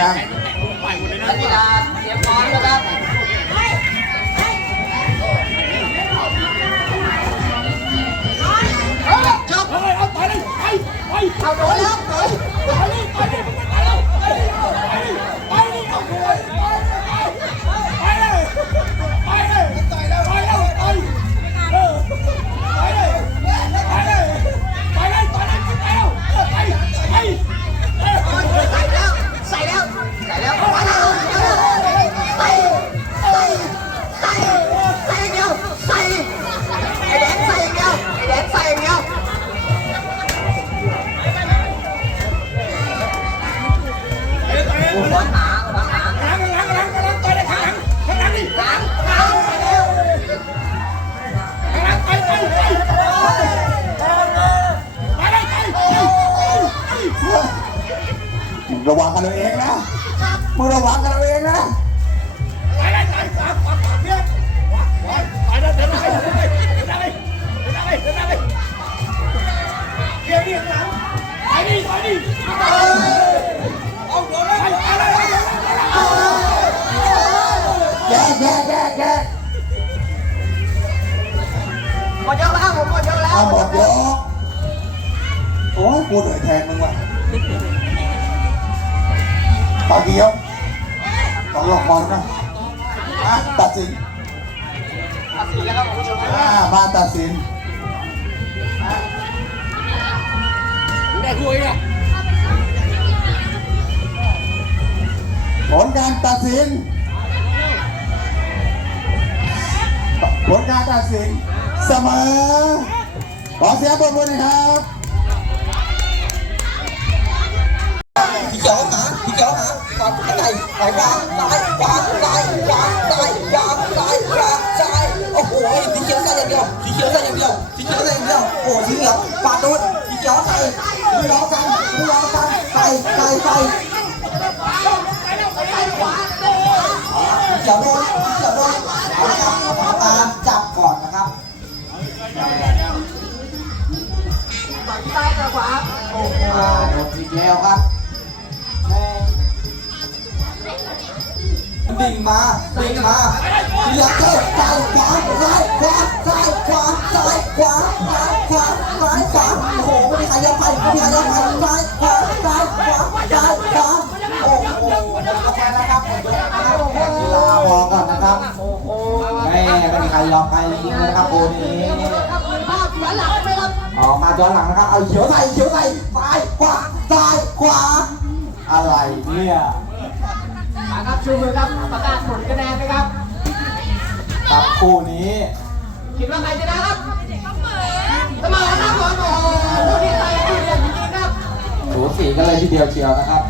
ยังนักกีฬาเสียบอลนะครับ ระวังกันเราเองนะมึงระวังกันเราเองนะไปดิไปดิ กแยกแยกแยกหมดยกแล้วผมหมดยกแล้วเอาหมดยกโอ้ยกูเหนื่อยแทนมึงว่ะตาเกียวต้องหลอกบอลนะอะตัดสินตัดสินแล้วครับคุณผู้ชมอ่ามาตัดสินได้คุยเนี่ยผลการตัดสิน ผลการตัดสินเสมอ ขอเสียงปรบมือหน่อยครับพี่เขียวหาพี่เขียวหาก่อนไปไหนไปขวาซ้ายขวาซ้ายขวาซ้ายขวาซ้ายขวาโอ้โหพี่เขียวใส่อย่างเดียวพี่เขียวใส่อย่างเดียวพี่เขียวใส่อย่างเดียวโอ้พี่เขียวปาดโดนพี่เขียวใส่ไม่รอกันไม่รอกันไปไปไปพี่เขียวโดนพี่เขียวโดน อ่าโดอีกแล้วครับแม่งดิ่งมาดิ่งมาเหลือเทพซ้ายขวาซ้ายขวาซ้ายขวาซ้ายขวาซ้ายขวาซ้ายขวาโอ้โหไม่มีใครยอมใครไม่มีใครยอมใครซ้ายขวาซ้ายขวาซ้ายขวาโอ้โหหมดแล้วนะครับหมดแล้วนะครับแข่งกีฬาพอก่อนนะครับโอ้โหแม่ไม่มีใครยอมใครจริงๆนะครับโบนี้ อนหลังไหมครับออกมาย้อนหลังนะครับเอาเขียวใส่เขียวใส่ซ้ายขวาซ้ายขวาอะไรเนี่ยมาครับชูมือครับประกาศผลคะแนนนะครับครับคู่นี้ คิดว่าใครชนะครับเสมอครับผมโอ้โหผู้ที่ใส่ผู้เรียนจริงๆครับสูสีกันเลยทีเดียวเชียวนะครับ